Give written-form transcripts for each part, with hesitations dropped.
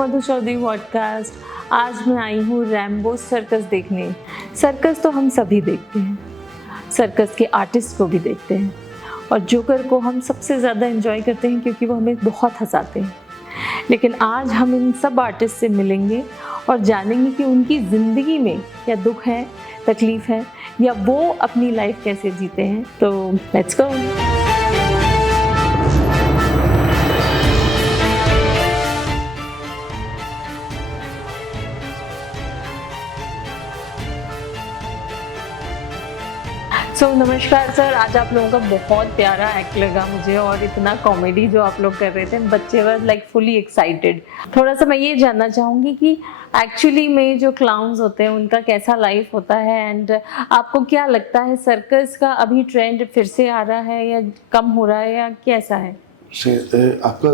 Madhu Chaudhary podcast. आज मैं आई हूँ रैम्बो सर्कस देखने। सर्कस तो हम सभी देखते हैं, सर्कस के आर्टिस्ट को भी देखते हैं और जोकर को हम सबसे ज़्यादा एंजॉय करते हैं क्योंकि वो हमें बहुत हंसाते हैं। लेकिन आज हम इन सब आर्टिस्ट से मिलेंगे और जानेंगे कि उनकी ज़िंदगी में क्या दुख है, तकलीफ़ है या वो अपनी लाइफ कैसे जीते हैं। तो लेट्स गो। नमस्कार सर, आज आप लोगों का बहुत प्यारा एक्ट लगा मुझे और इतना कॉमेडी जो आप लोग कर रहे थे, बच्चे वर लाइक फुली एक्साइटेड। थोड़ा सा मैं ये जानना चाहूँगी कि एक्चुअली में जो क्लाउन्स होते हैं उनका कैसा लाइफ होता है एंड आपको क्या लगता है सर्कस का अभी ट्रेंड फिर से आ रहा है या कम हो रहा है या कैसा है? आपका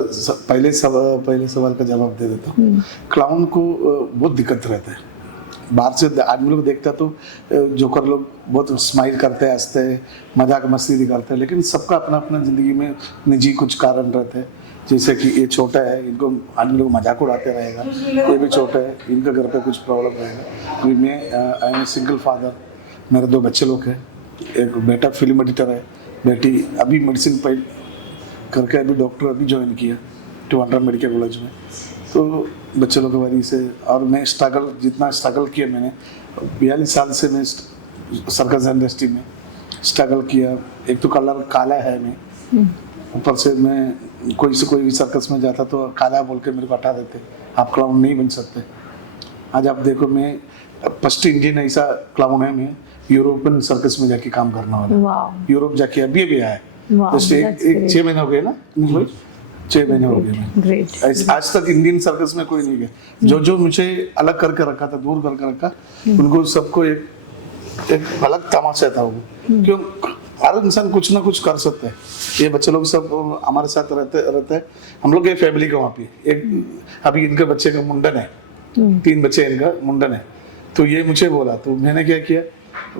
पहले सवाल का जवाब दे देता हूँ। क्लाउन को बहुत दिक्कत रहता है। बाहर से आदमी लोग देखता तो जोकर लोग बहुत स्माइल करते हैं, हंसते हैं, मजाक मस्ती दिखाते हैं, लेकिन सबका अपना अपना ज़िंदगी में निजी कुछ कारण रहते हैं। जैसे कि ये छोटा है, इनको आदमी लोग मजाक उड़ाते रहेगा, ये भी छोटा है, इनका घर पे कुछ प्रॉब्लम रहेगा। क्योंकि मैं I am a single father, मेरे 2 बच्चे लोग हैं। एक बेटा फिल्म एडिटर है, बेटी अभी मेडिसिन पढ़ करके अभी डॉक्टर अभी ज्वाइन किया ट्रिवांड्रम मेडिकल कॉलेज में। तो बच्चे लोग की वजह से और मैं जितना स्ट्रगल किया मैंने 42 साल से मैं सर्कस इंडस्ट्री में स्ट्रगल किया। एक तो कलर काला है मैं, ऊपर से मैं कोई भी सर्कस में जाता तो काला बोल के मेरे को हटा देते, आप क्लाउन नहीं बन सकते। आज आप देखो, मैं फर्स्ट इंडियन ऐसा क्लाउन है, मैं यूरोपियन सर्कस में जाके काम करने वाला। यूरोप जाके अभी आया है, जस्ट एक 6 महीने हो गए ना, 6 महीने हो गए। आज तक इंडियन सर्कस में कोई नहीं गया। जो मुझे अलग करके रखा था, दूर करके रखा, उनको सबको एक अलग तमाशा था वो। क्यों? हर इंसान कुछ ना कुछ कर सकता है। ये बच्चे लोग सब हमारे साथ रहते हैं। हम लोग ये फैमिली का वहाँ पे एक अभी इनके बच्चे का मुंडन है, 3 बच्चे इनका मुंडन है। तो ये मुझे बोला, तो मैंने क्या किया,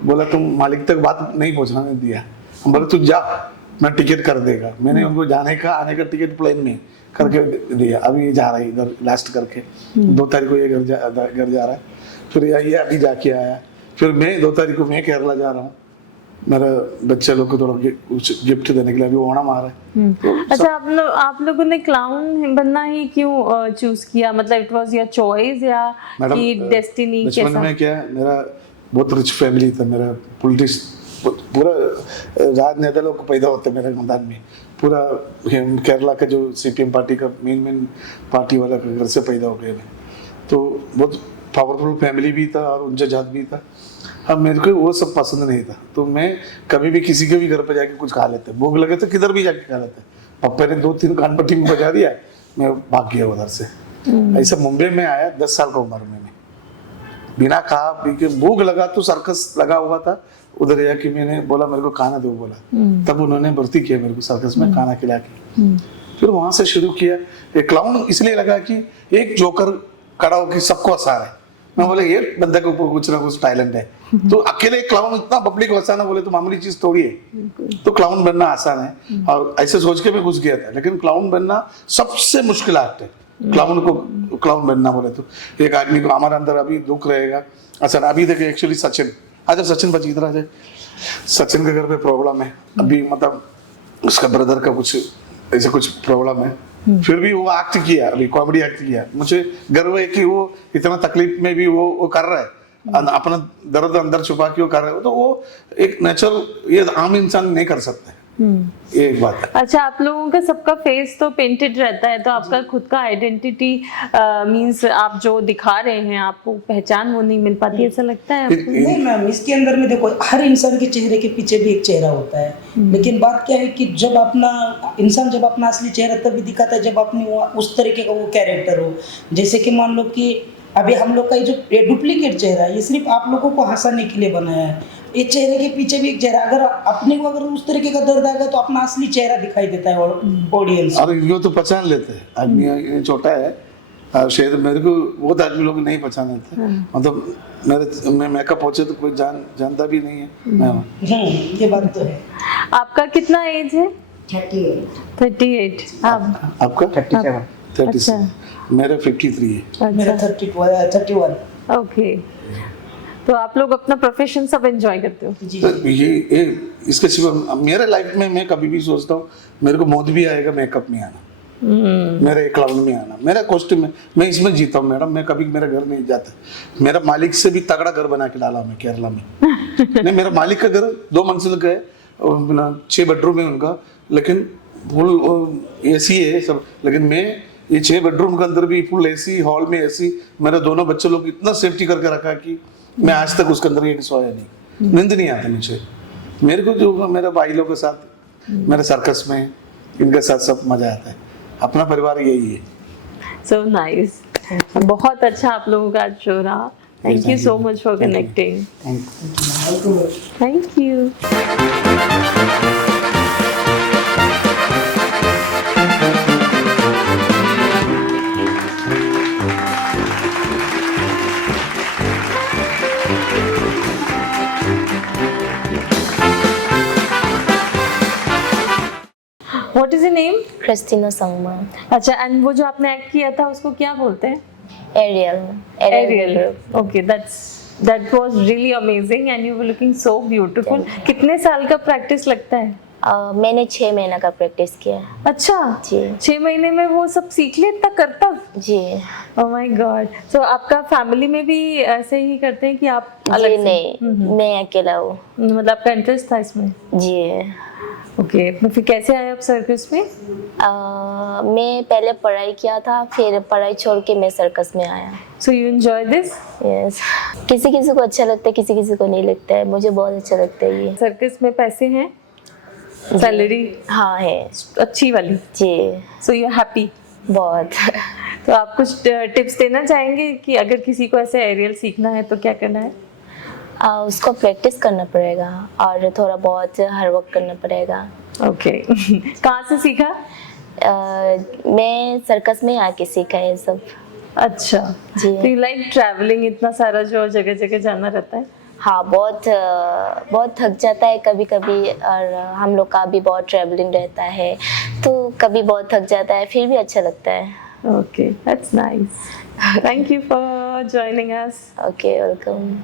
बोला तुम मालिक तक बात नहीं पहुँचाने दिया। हम बोले तू जा, मैं टिकट कर देगा। मैंने उनको जाने का आने का टिकट प्लेन में करके दिया। अभी ये जा रहा है इधर लास्ट करके, 2 तारीख को ये घर जा रहा है, फिर ये अभी जाके आया। फिर मैं 2 तारीख को मैं केरला जा रहा हूँ, मेरे बच्चे लोग को थोड़ा कुछ गिफ्ट देने के लिए। अभी ओणम आ रहा है। तो अच्छा, आप लोगों ने क्लाउन बनना ही क्यों चूज किया? मतलब इट वाज योर चॉइस या कि डेस्टिनी? बचपन में क्या, मेरा बहुत रिच फैमिली था। मेरा पॉलिटिक्स पूरा राजनेता लोग पैदा होते मेरे खानदान में। पूरा केरला का जो सीपीएम पार्टी का मेन पार्टी वाला का घर से पैदा हो गए मैं। तो बहुत पावरफुल फैमिली भी था और उनसे जात भी था। अब मेरे को वो सब पसंद नहीं था, तो मैं कभी भी किसी के भी घर पे जाके कुछ खा लेते, भूख लगे तो किधर भी जाके खा लेते। पापा ने 2-3 कान पट्टी में बजा दिया, मैं भाग गया उधर से। ऐसा मुंबई में आया 10 साल का उम्र में, बिना खा पी के, भूख लगा तो सर्कस लगा हुआ था उधर जाके मैंने बोला मेरे को खाना दो, बोला। तब उन्होंने भर्ती किया मेरे को सर्कस में, खाना खिला के। फिर वहां से शुरू किया। एक क्लाउन इसलिए लगा कि एक जोकर खड़ा होकर सबको हंसा रहा है। मैं बोले ये बंदे के ऊपर कुछ ना कुछ टैलेंट है। तो अकेले क्लाउन इतना पब्लिक को हंसाना बोले तो मामूली चीज थोड़ी है। तो क्लाउन बनना आसान है और ऐसे सोच के मैं घुस गया था। लेकिन क्लाउन बनना सबसे मुश्किल आर्ट है। क्लाउन बनना बोले तो एक आदमी को हमारे अंदर अभी दुख रहेगा। अच्छा, अभी देखिए एक्चुअली सचिन बची इधर आ जाए। सचिन के घर पे प्रॉब्लम है अभी, मतलब उसका ब्रदर का कुछ ऐसे कुछ प्रॉब्लम है। फिर भी वो एक्ट किया, अभी कॉमेडी एक्ट किया। मुझे गर्व है कि वो इतना तकलीफ में भी वो कर रहा है, अपना दर्द अंदर छुपा के वो कर रहा है। तो वो एक नेचुरल, ये आम इंसान नहीं कर सकते। ये एक बात है। अच्छा, आप लोगों का सबका फेस तो पेंटेड रहता है, तो आपका खुद का आइडेंटिटी मींस आप जो दिखा रहे हैं आपको पहचान वो नहीं मिल पाती, ऐसा लगता है आपको? नहीं मैम, इसके अंदर में देखो, हर इंसान के चेहरे के पीछे भी एक चेहरा होता है। लेकिन बात क्या है कि जब अपना असली चेहरा तभी दिखाता है जब अपनी उस तरीके का वो कैरेक्टर हो। जैसे कि मान लो कि अभी हम लोग का ये डुप्लीकेट चेहरा है, ये सिर्फ आप लोगों को हंसाने के लिए बनाया है। ये चेहरे के पीछे भी एक चेहरा, अगर उस तरीके का दर्द आएगा तो अपना असली चेहरा दिखाई देता है ऑडियंस। और ये तो पहचान लेते हैं आदमी, छोटा है शायद, मेरे को बहुत आदमी लोग नहीं पहचाने थे। मतलब मैं मेकअप पहुंचे तो कोई जानता भी नहीं है। ये बात तो है। आपका कितना एज है? 38। 38। आपका? 37। अच्छा, मेरा 53 है। मेरा 31। ओके, तो आप लोग अपना प्रोफेशन सब एंजॉय करते हो? जी तो ये इसके सिवा मेरे लाइफ में मैं कभी भी सोचता हूँ मेरे को मौत भी आएगा मेकअप में आना, मेरा एक क्लाउन में आना, मेरा कॉस्ट्यूम में, मैं इसमें जीता हूँ मैडम। मैं कभी मेरा घर नहीं जाता, मेरा मालिक से भी तगड़ा घर बना के डाला मैं केरला में। नहीं, मेरा मालिक का घर 2 मंजिल का है, 6 बेडरूम है उनका, लेकिन फुल एसी है सब। लेकिन मैं ये 6 बेडरूम के अंदर भी फुल एसी, हॉल में एसी, मेरे दोनों बच्चे लोग इतना सेफ्टी करके रखा कि मैं आज तक उसके अंदर ये सोया नहीं, नींद नहीं आता मुझे। मेरे को जो मेरे भाई लोगों के साथ, मेरे सर्कस में इनके साथ सब मजा आता है। अपना परिवार यही है। सो नाइस, बहुत अच्छा आप लोगों का आज शो रहा। Thank you so much for connecting. Thank you. What is your name? Christina Sangma. अच्छा, एंड वो जो आपने एक्ट किया था उसको क्या बोलते हैं? Aerial. Okay, that was really amazing and you were looking so beautiful. कितने साल का प्रैक्टिस लगता है? मैंने 6 महीना का प्रैक्टिस किया। अच्छा जी। 6 महीने में वो सब सीख ले इतना करतब? जी। Oh my God. So आपका फैमिली में भी ऐसे ही करते हैं कि आप अलग जी से? नहीं, मैं अकेला हूँ। मतलब आपका इंटरेस्ट था इसमें? जी। ओके, तो फिर कैसे आए आप सर्कस में? मैं पहले पढ़ाई किया था, फिर पढ़ाई छोड़ के मैं सर्कस में आया। So you enjoy this? Yes. किसी किसी को अच्छा लगता है, किसी किसी को नहीं लगता है। मुझे बहुत अच्छा लगता है ये। सर्कस में पैसे हैं? सैलरी? हाँ है। अच्छी वाली? जी। So you're happy? बहुत। तो आप कुछ टिप्स देना चाहेंगे कि अगर किसी को ऐसे एरियल सीखना है तो क्या करना है? उसको प्रैक्टिस करना पड़ेगा और थोड़ा बहुत हार्ड वर्क करना पड़ेगा। ओके। कहाँ से सीखा? मैं सर्कस में आके सीखा है सब। अच्छा जी। तो यू लाइक ट्रैवलिंग, इतना सारा जो जगह जगह जाना रहता है? हाँ, बहुत थक जाता है कभी कभी, और हम लोग का भी बहुत ट्रैवलिंग रहता है, तो कभी बहुत थक जाता है, फिर भी अच्छा लगता है। Okay, that's nice. Thank you for joining us. Okay, welcome.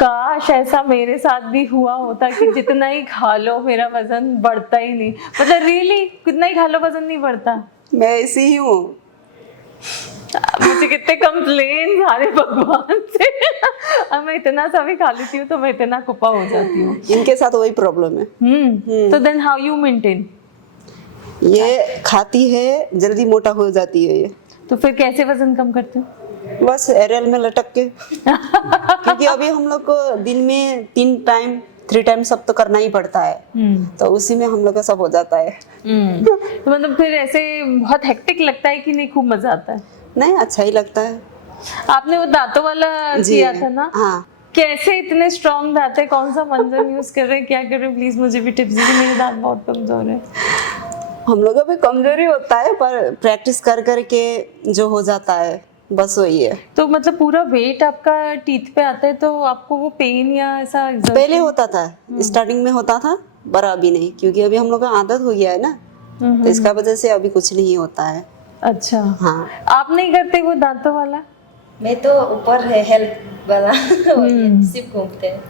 काश ऐसा मेरे साथ भी हुआ होता कि जितना ही खा लो मेरा वजन बढ़ता ही नहीं। मतलब रियली कितना ही खा लो वजन नहीं बढ़ता। मैं ऐसी ही हूँ। मुझे कितने कंप्लेन आ रहे भगवान से। अब मैं इतना सा भी खा लेती हूँ तो मैं इतना कुपा हो जाती हूँ। इनके साथ वही प्रॉब्लम है। तो देन हाउ यू मेंटेन? ये खाती है, जल्दी मोटा हो जाती है ये। तो फिर कैसे वजन कम करते हो? बस एरियल में लटक के। क्योंकि अभी हम लोग को दिन में 3 टाइम सब तो करना ही पड़ता है, तो उसी में हम लोग का सब हो जाता है। तो मतलब फिर ऐसे बहुत हेक्टिक लगता है कि नहीं खूब मजा आता है? नहीं, अच्छा ही लगता है। आपने वो दांतों वाला किया था ना? हाँ। कैसे इतने स्ट्रॉन्ग दांत है? कौन सा मंजन यूज कर रहे हैं, क्या कर रहे हैं? प्लीज मुझे भी टिप्स दीजिए, मेरे दांत बहुत कमजोर है। हम लोग का भी कमजोरी होता है, पर प्रैक्टिस कर करके जो हो जाता है बस वही है। तो मतलब पूरा वेट आपका टीथ पे आता है तो आपको वो पेन या ऐसा पहले होता था, स्टार्टिंग में होता था, पर अभी नहीं, क्योंकि अभी हम लोग का आदत हो गया है ना, तो इसका वजह से अभी कुछ नहीं होता है। अच्छा। हाँ। आप नहीं करते वो दांतों वाला? मैं तो ऊपर है हेल्थ वाला। सिर्फ घूमते हैं।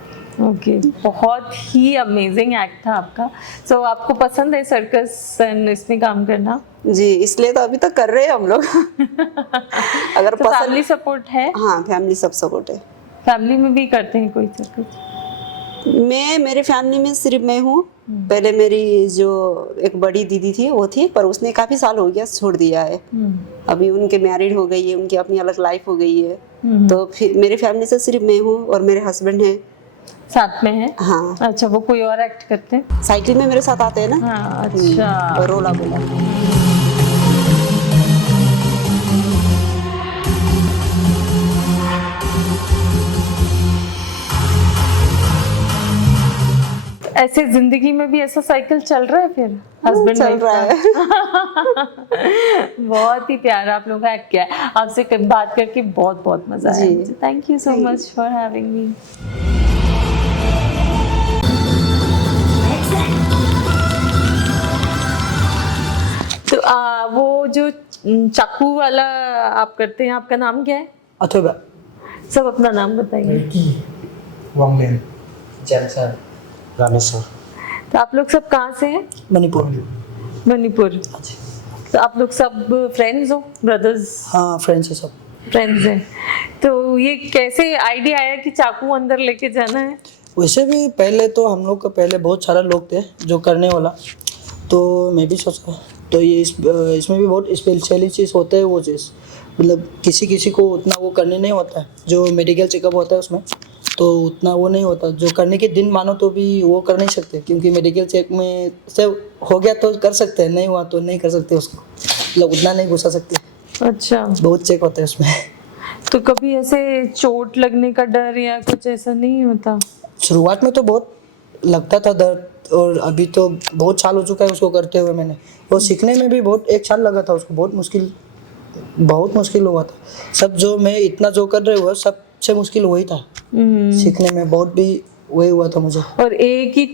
ओके, बहुत ही अमेजिंग एक्ट था आपका। सो आपको पसंद है सर्कस एंड इसमें काम करना? जी, इसलिए तो अभी तक कर रहे हैं हम लोग। अगर तो पसंद। फैमिली सपोर्ट है? हाँ, फैमिली सब सपोर्ट है। फैमिली में भी करते हैं कोई सर्कस? मेरे फैमिली में सिर्फ मैं हूँ। पहले मेरी जो एक बड़ी दीदी थी वो थी, पर उसने काफी साल हो गया छोड़ दिया है। अभी उनके मैरिड हो गई है, उनकी अपनी अलग लाइफ हो गई है। तो फिर मेरे फैमिली से सिर्फ मैं हूँ और मेरे हस्बैंड है साथ में है। हाँ। अच्छा, वो कोई और एक्ट करते हैं? साइकिल में मेरे साथ आते हैं ना। हाँ, अच्छा। और रोला बोला। ऐसे जिंदगी में भी ऐसा साइकिल चल रहा है फिर हस्बैंड चल रहा है। बहुत ही प्यारा आप लोगों का एक्ट किया है। आपसे बात करके बहुत बहुत मजा आया। Thank you so much for having me. जो चाकू वाला आप करते हैं, आपका नाम क्या है? अथवा सब अपना नाम बताइए। वांगलेन जैक्सन रामेश्वर तो आप लोग सब कहाँ से हैं? मणिपुर। मणिपुर। तो आप लोग सब फ्रेंड्स हो, ब्रदर्स? हाँ फ्रेंड्स है सब। फ्रेंड्स हैं। तो ये कैसे आइडिया आया कि चाकू अंदर लेके जाना है? वैसे भी पहले तो हम लोग का पहले बहुत सारा लोग थे जो करने वाला, तो मैं भी सोचा तो ये इसमें भी बहुत स्पेशलिस्ट होता है वो चीज़, मतलब किसी किसी को उतना वो करने नहीं होता है, जो मेडिकल चेकअप होता है उसमें तो उतना वो नहीं होता, जो करने के दिन मानो तो भी वो कर नहीं सकते, क्योंकि मेडिकल चेक में से हो गया तो कर सकते हैं, नहीं हुआ तो नहीं कर सकते उसको, मतलब उतना नहीं घुसा सकते। अच्छा। बहुत चेक होता है उसमें। तो कभी ऐसे चोट लगने का डर या कुछ ऐसा नहीं होता? शुरुआत में तो बहुत लगता था दर्द, और अभी तो बहुत साल हो चुका है उसको करते हुए मैंने, और सीखने में भी बहुत 1 साल लगा था उसको, बहुत मुश्किल हुआ था। सब जो मैं इतना जो कर रहे हुआ सबसे मुश्किल वही था सीखने में, बहुत भी वही हुआ था मुझे। और एक ही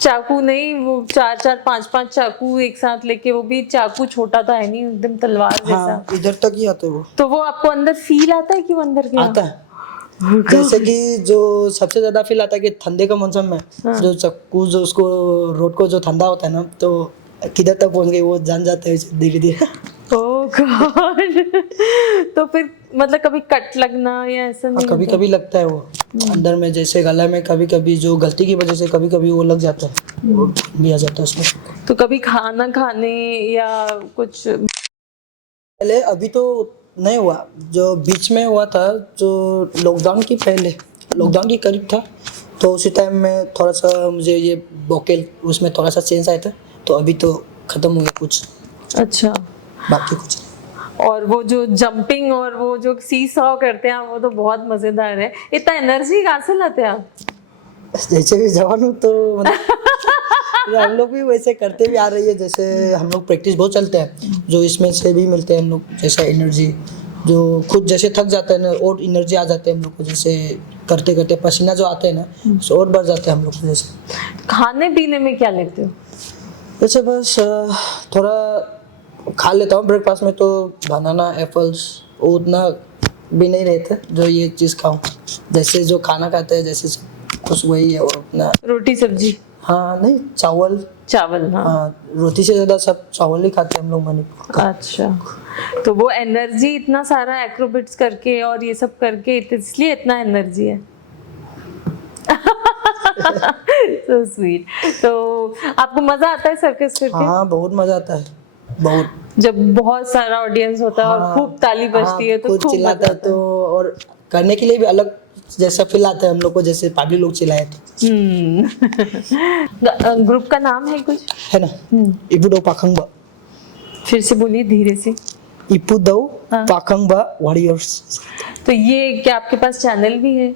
चाकू नहीं, वो 4-4 5-5 चाकू एक साथ लेके, वो भी चाकू छोटा था है नहीं, एकदम तलवार जैसा। हाँ इधर तक ही आता है वो। तो वो आपको अंदर फील आता है कि वो अंदर गया? आता है, जैसे कि जो सबसे ज्यादा फील आता है कि ठंडे का मौसम में जो चाकू जो उसको रोड को जो ठंडा होता है ना, तो किधर तक पहुंच गए वो जान जाते हैं धीरे धीरे। ओह गॉड। तो फिर मतलब कभी कट लगना या ऐसा नहीं? कभी कभी लगता है वो अंदर में, जैसे गला में कभी कभी जो गलती की वजह से कभी कभी वो लग जाता है, वो भी आ जाता है उसमें। तो कभी खाना खाने या कुछ? पहले अभी तो नहीं हुआ, जो बीच में हुआ था जो लॉकडाउन की पहले, लॉकडाउन की करीब था, तो उसी टाइम में थोड़ा सा मुझे ये वोकल उसमें थोड़ा सा चेंज आया था, तो अभी तो खत्म हो गया कुछ। अच्छा। बाकी कुछ। और वो जो जंपिंग और वो जो सी सॉ करते हैं वो तो बहुत मजेदार है। इतना एनर्जी कहाँ से लाते हैं आप? जैसे भी जवान हूँ तो मतलब हम लोग भी वैसे करते भी आ रही है, जैसे हम लोग प्रैक्टिस बहुत चलते हैं, जो इसमें से भी मिलते हैं हम लोग, जैसा एनर्जी जो खुद जैसे थक जाता है ना और एनर्जी आ जाते हैं हम लोग को, जैसे करते करते पसीना जो आते हैं ना तो और बढ़ जाते हैं हम लोग को। जैसे खाने पीने में क्या लेते हो? वैसे बस थोड़ा खा लेता हूँ ब्रेकफास्ट में, तो बनाना एप्पल्स उतना भी नहीं रहता जो ये चीज़ खाऊं, जैसे जो खाना खाते हैं जैसे कुछ वही है, और उतना रोटी सब्जी? हाँ नहीं, चावल। हाँ। हाँ रोटी से ज़्यादा सब चावल ही खाते हैं हम लोग मणिपुर का। अच्छा। तो वो एनर्जी इतना सारा एक्रोबिट्स करके और ये सब करके इसलिए इतना एनर्जी है। So sweet। तो आपको मजा आता है सर्कस करके? हाँ बहुत मजा आता है, बहुत। जब बहुत सारा ऑडियंस होता है और खूब ताली बजती है तो खूब खूब चिल्लाता है, तो और करने के लिए भी अलग जैसा फील आता है हम लोग को, जैसे पब्लिक लोग चिल्लाए तो। ग्रुप का नाम है कुछ? है ना, इपुदो पाखंगबा। फिर से बोलिए धीरे से। इपुदो पाखंगबा वॉरियर्स। तो ये क्या आपके पास चैनल भी है?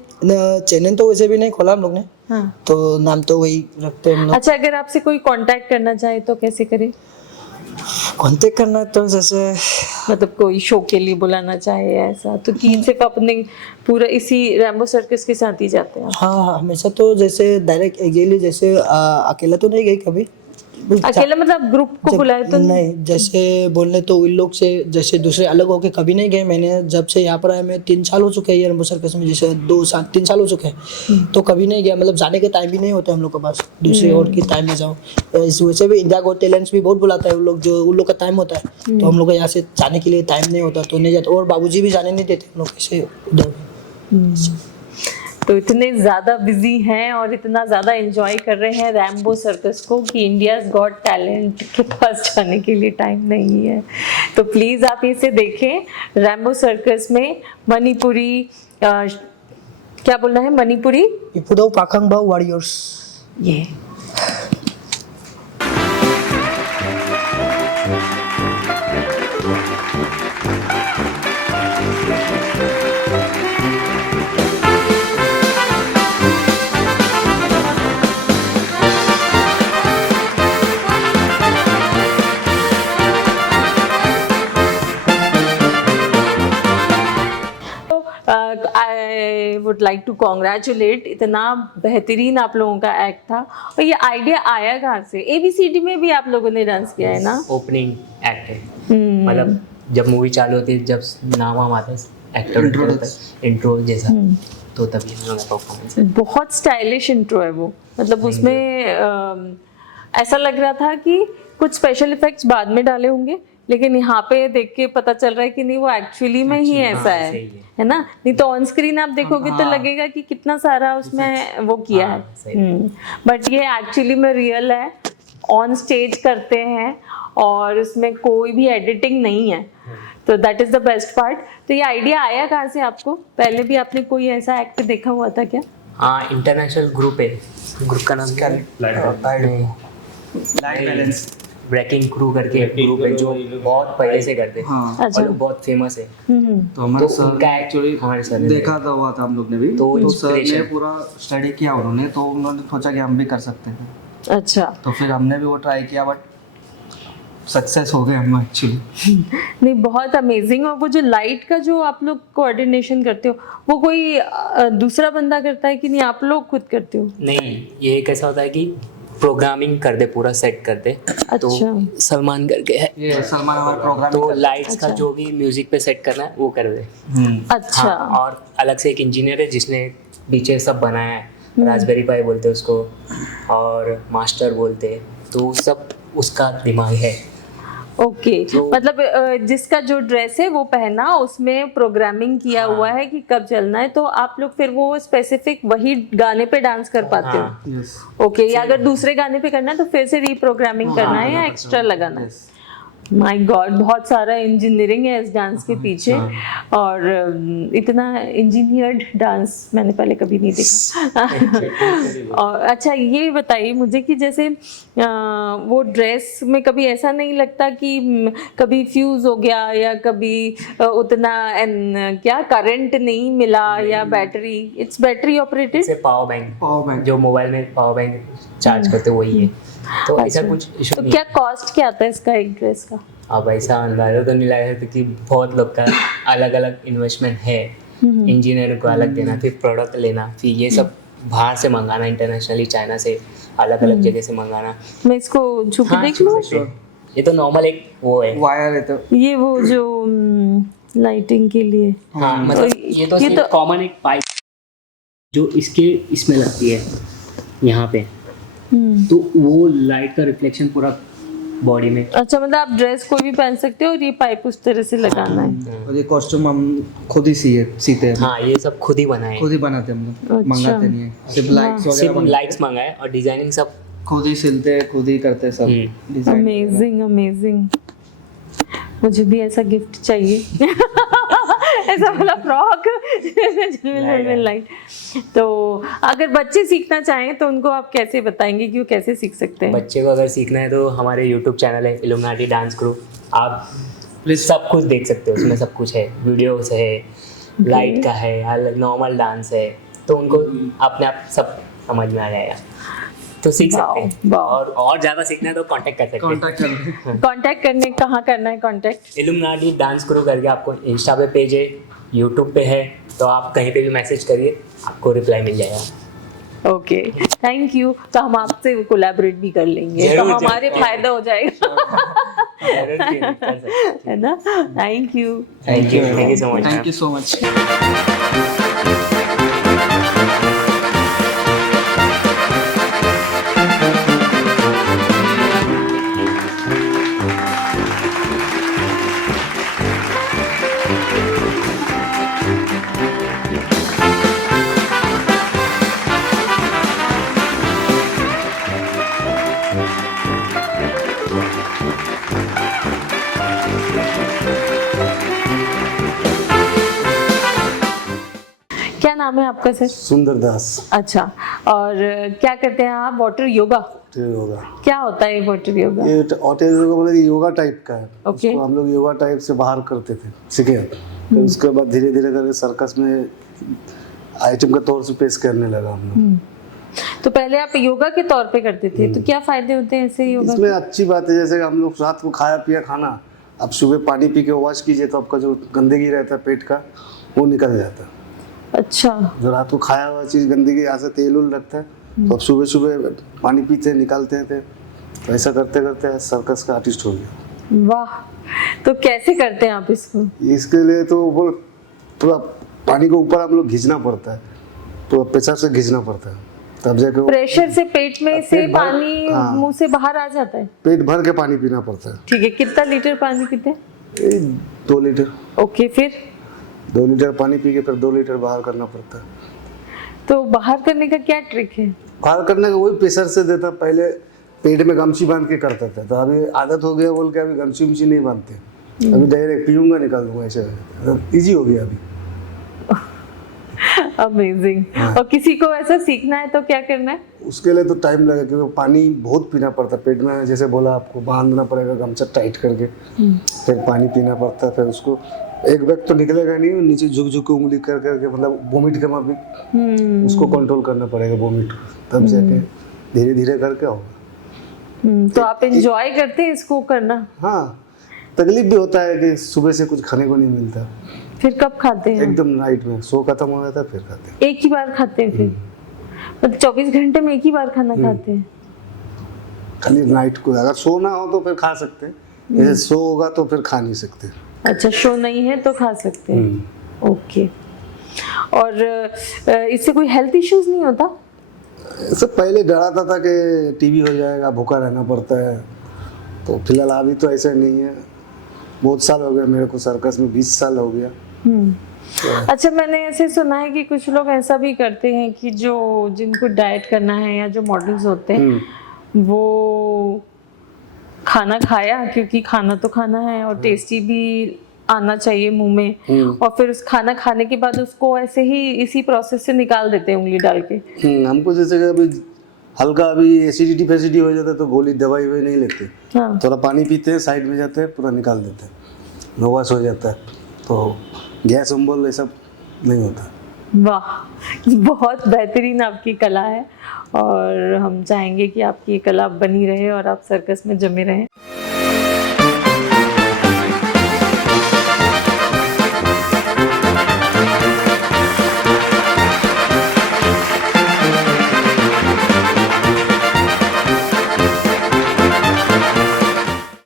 चैनल तो वैसे भी नहीं खोला हम लोग ने, हाँ। तो नाम तो वही रखते हैं हम लोग। अच्छा, अगर आपसे कोई कांटेक्ट करना चाहे तो कैसे करे? कांटेक्ट करना है तो जैसे मतलब कोई शो के लिए बुलाना चाहे ऐसा, तो कि सिर्फ अपने पूरा इसी रैम्बो सर्कस के साथ ही जाते हैं? हाँ हमेशा तो जैसे डायरेक्ट अकेले जैसे अकेला तो नहीं गई कभी, अकेला मतलब ग्रुप को बुलाए तो नहीं, जैसे बोलने तो इन लोग से जैसे दूसरे अलग होके कभी नहीं गए मैंने। जब से यहाँ पर आया मैं 3 साल हो चुके हैं ये रैम्बो सर्कस में, जैसे 3 साल हो चुके हैं, तो कभी नहीं गया, मतलब जाने के टाइम भी नहीं होता हम लोग के पास, दूसरे और की टाइम में जाओ। इस वजह से भी इंडिया गॉट टैलेंट्स भी बहुत बुलाता है उन लोग, जो उन लोग का टाइम होता है, तो हम लोग को यहाँ से जाने के लिए टाइम नहीं होता तो नहीं जाते, और बाबूजी भी जाने नहीं देते हम लोग से उधर। तो इतने ज़्यादा बिजी हैं और इतना ज़्यादा एंजॉय कर रहे हैं रैम्बो सर्कस को कि इंडियाज़ गॉट टैलेंट के पास जाने के लिए टाइम नहीं है। तो प्लीज़ आप इसे देखें। रैम्बो सर्कस में मणिपुरी क्या बोलना है? मणिपुरी इपुदो पाखंगबा वॉरियर्स। ये I would would like to congratulate, इतना बेहतरीन आप लोगों का एक्ट था। और ये आइडिया आया कहाँ से? ABCD में भी आप लोगों ने डांस किया है ना? ओपनिंग एक्ट है, मतलब जब मूवी चालू होती है, जब नाम आता है एक्टर इंट्रो जैसा, तो तभी उन्होंने परफॉर्मेंस। बहुत स्टाइलिश इंट्रो है वो, मतलब उसमें ऐसा लग रहा था कि कुछ स्पेशल इफेक्ट्स बाद में डाले होंगे, लेकिन यहाँ पे देख के पता चल रहा है कि नहीं, वो एक्चुअली में ही ऐसा है ना? नहीं तो ऑन स्क्रीन आप देखोगे तो लगेगा कि कितना सारा उसमें वो किया है, बट ये एक्चुअली में रियल है, ऑन स्टेज करते हैं और उसमें कोई भी एडिटिंग नहीं है, तो that is the best part. तो ये आइडिया आया कहाँ से आपको? पहले भी आपने कोई ऐसा एक्ट देखा हुआ था क्या? हाँ, इंटरनेशनल ग्रुप है, ग्रुप का नाम क्या है? लाइट बैलेंस ब्रेकिंग क्रू करके एक ग्रुप है जो बहुत पहले से करते हैं। हाँ। अच्छा। और बहुत फेमस है। तो हमारे तो सर उनका एक्चुअली हमारे सर ने देखा था, हुआ था हम लोग ने भी, तो तो सर ने inspiration। पूरा स्टडी किया उन्होंने, तो उन्होंने सोचा कि हम भी कर सकते हैं, अच्छा, तो फिर हमने भी वो ट्राई किया, बट सक्सेस हो गए हम एक्चुअली। नहीं बहुत अमेजिंग। और वो जो लाइट का जो आप लोग कोऑर्डिनेशन करते हो, वो कोई दूसरा बंदा करता है कि नहीं, आप लोग खुद करते हो? नहीं, ये कैसा होता है कि प्रोग्रामिंग कर दे, पूरा सेट कर दे। तो अच्छा। सलमान करके है, ये सलमान हमारा प्रोग्राम तो लाइट्स का जो भी म्यूजिक पे सेट करना है वो कर दे। अच्छा। हाँ, और अलग से एक इंजीनियर है जिसने पीछे सब बनाया है, रास्पबेरी पाई बोलते हैं उसको, और मास्टर बोलते हैं, तो सब उसका दिमाग है। ओके, मतलब जिसका जो ड्रेस है वो पहना, उसमें प्रोग्रामिंग किया हुआ है कि कब चलना है, तो आप लोग फिर वो स्पेसिफिक वही गाने पे डांस कर पाते हो? ओके, या अगर दूसरे गाने पे करना है तो फिर से रीप्रोग्रामिंग करना है या एक्स्ट्रा लगाना है? माय गॉड, बहुत सारा इंजीनियरिंग है इस डांस के पीछे, और इतना इंजीनियर्ड डांस मैंने पहले कभी नहीं देखा। और अच्छा, ये बताइए मुझे कि जैसे वो ड्रेस में कभी ऐसा नहीं लगता कि कभी फ्यूज हो गया, या कभी उतना क्या करंट नहीं मिला, या बैटरी, इट्स बैटरी ऑपरेटेड? जैसे पावर बैंक, जो मोबाइल में पावर बैंक चार्ज करते वही है, तो ऐसा कुछ इशू तो नहीं। क्या कॉस्ट क्या आता है इसका, एक ड्रेस का? अब ऐसा अंदाजा तो नहीं लगा सकते कि बहुत लोग का अलग अलग इन्वेस्टमेंट है, इंजीनियर को अलग देना, फिर प्रोडक्ट लेना, फिर ये सब बाहर से मंगाना, इंटरनेशनली चाइना से अलग अलग जगह से मंगाना। मैं इसको छू के हाँ, देख छू लूं? सकते हैं। ये तो नॉर्मल एक वो है, वायर है, तो ये वो जो लाइटिंग के लिए। हाँ, मतलब ये तो कॉमन एक पाइप जो इसमें लगती है यहाँ पे, तो वो लाइट का रिफ्लेक्शन पूरा बॉडी में। अच्छा, मतलब आप ड्रेस कोई भी पहन सकते हो और ये पाइप उस तरह से लगाना है? और ये कॉस्ट्यूम हम खुद ही सीते हैं, हाँ, ये सब खुद ही बनाए, खुद ही बनाते हैं हम लोग, अच्छा। मंगाते नहीं है। सिर्फ लाइट्स वगैरह सिर्फ लाइट्स मंगाए और डिजाइनिंग सब खुद ही सिलते हैं, खुद ही करते हैं सब डिजाइन। अमेजिंग अमेजिंग, मुझे भी ऐसा गिफ्ट चाहिए। ऐसा वाला फ्रॉक लाइट। तो अगर बच्चे सीखना चाहें तो उनको आप कैसे बताएंगे कि वो कैसे सीख सकते हैं? बच्चे को अगर सीखना है तो हमारे YouTube चैनल है इल्यूमिनाटी डांस ग्रुप, आप सब कुछ देख सकते हो, उसमें सब कुछ है, वीडियोस है, लाइट का है, अलग नॉर्मल डांस है, तो उनको अपने आप सब समझ में आ जाएगा, तो सीख सकते हैं। और ज़्यादा सीखना है तो कांटेक्ट कर सकते हैं। कांटेक्ट करने कहाँ करना है कांटेक्ट? इल्यूमिनाटी डांस ग्रुप करके आपको इंस्टा पे पेज है, यूट्यूब पे है, तो आप कहीं पे भी मैसेज करिए, आपको रिप्लाई मिल जाएगा। Okay, thank you. तो हम आपसे कोलैबोरेट भी कर लेंगे, तो जरूर, हमारे जरूर। फायदा हो जाएगा, है ना? Thank you. Thank you so much. Thank you so much. क्या नाम है आपका सर? सुंदर दास। अच्छा, और क्या करते हैं आप? वाटर योगा? योगा, क्या होता है वाटर योगा? ये ऑटर योगा मतलब योगा टाइप का है। ओके। उसको हम लोग योगा टाइप से बाहर करते थे, सीखे। फिर उसके बाद धीरे धीरे करके सर्कस में आइटम के तौर से पेश करने लगा हम लोग। तो पहले आप योगा के तौर पे करते थे, तो क्या फायदे होते हैं ऐसे योगा? इसमें अच्छी बात है, जैसे कि हम लोग रात को खाया पिया खाना, आप सुबह पानी पी के वॉश कीजिए तो आपका जो गंदगी रहता है पेट का वो निकल जाता है। अच्छा। जो रात को खाया हुआ चीज़ गंदगी यहाँ से तेल उल लगता है, तो अब सुबह सुबह पानी पीते निकालते थे, तो ऐसा करते करते सर्कस का आर्टिस्ट हो गया। वाह, तो कैसे करते हैं आप इसको? इसके लिए तो वो पूरा पानी को ऊपर हम लोग खींचना पड़ता है, पूरा प्रेशर से खींचना पड़ता है, तब जाके वो प्रेशर से पेट में से पेट भर- पानी हाँ। मुंह से बाहर आ जाता है? पेट भर के पानी पीना पड़ता है। ठीक है, कितना लीटर पानी पीते हैं? 2 लीटर। ओके, फिर 2 लीटर पानी पी के फिर 2 लीटर बाहर करना पड़ता है। तो बाहर करने का क्या ट्रिक है? बाहर करने का वही प्रेशर से देता, पहले पेट में गमछी बांध के करता था, तो अभी आदत हो गया बोल के अभी गमछी उमछी नहीं बांधते, अभी डायरेक्ट पीऊंगा निकाल दूंगा, ऐसे इजी हो गया अभी। अमेजिंग। और किसी को ऐसा सीखना है तो क्या करना है? उसके लिए तो टाइम लगेगा, क्योंकि पानी बहुत पीना पड़ता है पेट में, जैसे बोला आपको बांधना पड़ेगा गमछा टाइट करके, फिर पानी पीना पड़ता है, फिर उसको एक बैग तो निकलेगा नहीं, नीचे झुक झुक के उंगली कर करके, मतलब वोमिट के माफिक उसको कंट्रोल करना पड़ेगा वोमिट, तब जाके धीरे धीरे करके होगा। तो आप एंजॉय करते हैं इसको करना? हाँ, तकलीफ भी होता है कि सुबह से कुछ खाने को नहीं मिलता, फिर कब खाते हैं? एकदम नाइट में शो खत्म हो जाता है फिर खाते हैं। एक ही बार खाते हैं फिर? मतलब 24 घंटे में एक ही बार खाना खाते हैं? खाली नाइट को, अगर शो ना हो तो फिर खा सकते हैं, जैसे शो होगा तो फिर खा नहीं सकते। अच्छा, शो नहीं है तो खा सकते हैं। ओके। और इससे कोई हेल्थ इश्यूज नहीं होता? इससे पहले डराता था कि टीबी हो जाएगा, भूखा रहना पड़ता है, तो फिलहाल अभी तो ऐसा नहीं है। बहुत साल हो गए मेरे को सर्कस में, 20 साल हो गया। अच्छा, मैंने ऐसे सुना है कि कुछ लोग ऐसा भी करते हैं कि जो जिनको डाइट करना है या जो मॉडल्स होते हैं वो खाना खाया, क्योंकि खाना तो खाना है और टेस्टी भी आना चाहिए मुंह में, और फिर उस खाना खाने के बाद उसको ऐसे ही इसी प्रोसेस से निकाल देते हैं उंगली डाल के। हमको जैसे कि अभी हल्का अभी एसिडिटी फैसिडिटी हो जाता है तो गोली दवाई वही नहीं लेते, हाँ। थोड़ा पानी पीते हैं, साइड में जाते हैं, पूरा निकाल देते हैं, नोवास हो जाता है, तो गैस अम्बल ये सब नहीं होता। वाह, बहुत बेहतरीन आपकी कला है, और हम चाहेंगे कि आपकी ये कला बनी रहे और आप सर्कस में जमे रहें।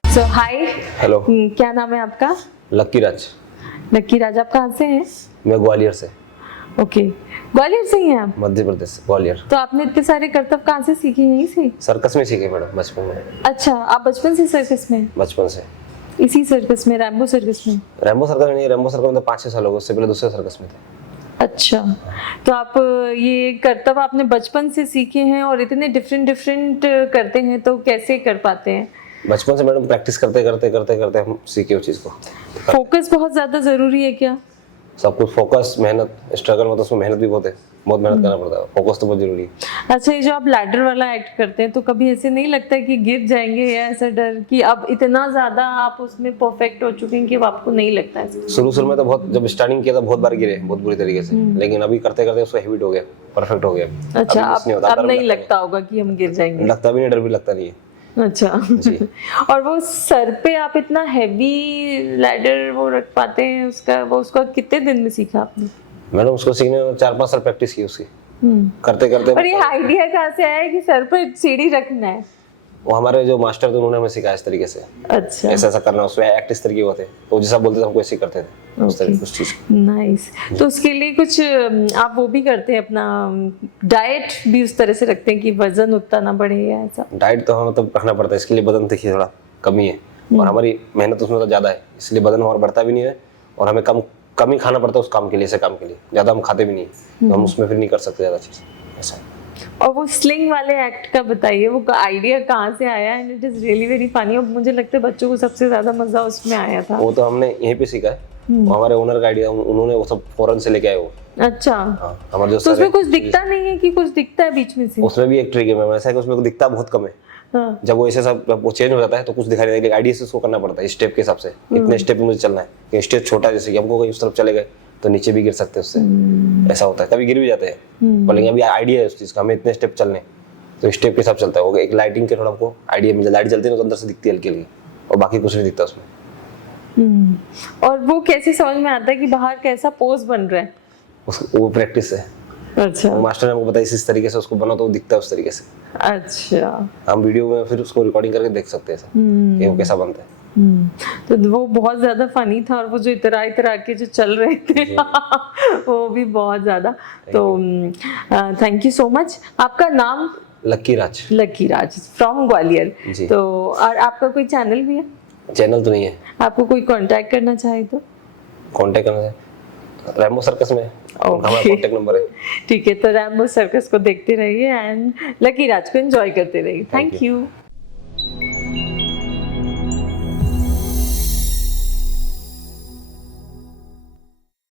सो हाय, हेलो, क्या नाम है आपका? लक्की राज। लक्की राज, आप कहाँ से हैं? मैं ग्वालियर से, ओके, ग्वालियर से ही हैं आप? मध्य प्रदेश से, ग्वालियर। तो आपने इतने सारे करतब कहाँ से सीखे? यहीं से? सर्कस में सीखे मैडम, बचपन में। अच्छा, आप बचपन से सर्कस में? बचपन से इसी सर्कस में, रैम्बो सर्कस में? रैम्बो सर्कस में नहीं, रैम्बो सर्कस में तो 5-6 साल हो गए, उससे पहले दूसरे सर्कस में थे। अच्छा, तो आप ये करतब आपने बचपन से सीखे हैं और इतने डिफरेंट डिफरेंट करते हैं, तो कैसे कर पाते हैं? बचपन से मैडम प्रैक्टिस करते करते करते करते हम सीखे उस चीज़ को। फोकस बहुत ज़्यादा ज़रूरी है क्या? सब कुछ फोकस, मेहनत, स्ट्रगल, मतलब उसमें मेहनत भी बहुत है, बहुत मेहनत करना पड़ता है, फोकस तो बहुत जरूरी है। अच्छा, ये जो आप लैडर वाला एक्ट करते हैं तो कभी ऐसे नहीं लगता है कि गिर जाएंगे, या ऐसा डर कि अब इतना ज़्यादा आप उसमें परफेक्ट हो चुके हैं कि अब आपको नहीं लगता है? शुरू में तो बहुत, जब स्टार्टिंग किया था बहुत बार गिरे, बहुत बुरी तरीके से, लेकिन अभी करते करते उसका हैबिट हो गया, परफेक्ट हो गया। अच्छा, अभी कुछ अब नहीं लगता होगा कि हम गिर जाएंगे? लगता भी नहीं, डर भी लगता नहीं है। अच्छा और वो सर पे आप इतना हैवी लैडर वो रख पाते हैं, उसका कितने दिन में सीखा आपने? मैडम उसको सीखने में 4-5 साल प्रैक्टिस की उसकी, करते करते। और ये आइडिया कहाँ से आया कि सर पे सीढ़ी रखना है? वो हमारे जो मास्टर थे उन्होंने हमें सिखाया इस तरीके से, अच्छा, ऐसा ऐसा करना, उसमें एक्ट इस तरीके होते, तो जैसा बोलते थे हमको ऐसे ही करते थे, उस तरीके उस चीज। नाइस। तो उसके लिए कुछ आप वो भी करते हैं, अपना डाइट भी उस तरह से रखते हैं कि वजन उतना ना बढ़े, या ऐसा? डाइट तो हमें मतलब रखना पड़ता है, इसके लिए बदन देखिए थोड़ा कमी है, और हमारी मेहनत उसमें तो ज्यादा है, इसलिए बदन हमारा बढ़ता भी नहीं है, और हमें कम ही खाना पड़ता है उस काम के लिए, ऐसे काम के लिए ज्यादा हम खाते भी नहीं है, तो हम उसमें फिर नहीं कर सकते ज्यादा चीज, ऐसा। और वो स्लिंग वाले एक्ट का बताइए, वो आइडिया कहाँ से आया? And it is really very funny, और मुझे लगता है बच्चों को सबसे ज्यादा मजा उसमें आया था। वो तो हमने यहीं पे सीखा है, वो हमारे ओनर का आइडिया, उन्होंने वो सब फॉरेन से लेके आए वो। अच्छा, हाँ, हमारे जो तो उसमें कुछ दिखता नहीं है कि कुछ दिखता है बीच में से? उसमें भी एक ट्रिक है मैम, ऐसा है कि उसमें दिखता बहुत कम है। हाँ। जब वो ऐसे सब वो चेंज हो जाता है तो कुछ दिखाई नहीं देता, आइडिया से उसको करना पड़ता है स्टेप के हिसाब से, इतने स्टेप में मुझे चलना है, कि स्टेप छोटा है, जैसे कि हमको कहीं उस तरफ चले गए तो नीचे भी गिर सकते हैं उससे, ऐसा होता है, कभी गिर भी जाते हैं, पर लेकिन अभी आइडिया है उस चीज का, हमें इतने स्टेप चलने, तो स्टेप के हिसाब चलता है वो। एक लाइटिंग के थोड़ा हमको आइडिया मिल जाए, लाइट जलती है तो अंदर से दिखती है हल्की हल्की, और बाकी कुछ नहीं दिखता उसमें। और वो कैसे समझ में आता है कि बाहर कैसा पोज बन रहा है? वो प्रैक्टिस है। अच्छा मास्टर ने हमको बताया इस तरीके से उसको बनाओ तो वो दिखता है उस तरीके से। अच्छा। हम वीडियो में फिर उसको रिकॉर्डिंग करके देख सकते हैं कि वो कैसा बनता है। तो वो बहुत ज्यादा फनी था, और वो जो इतरा के जो चल रहे थे वो भी बहुत ज्यादा। तो थैंक यू सो मच। आपका नाम? Lucky Raj. Lucky Raj from Gwalior. जी। तो और आपका कोई चैनल भी है? चैनल तो नहीं है। आपको कोई कांटेक्ट करना चाहे तो? कांटेक्ट करना है रैम्बो सर्कस में, हमारा कांटेक्ट नंबर है। ठीक है, तो रैम्बो सर्कस को देखते रहिए एंड लकी राज को एंजॉय करते रहिए। Thank thank you.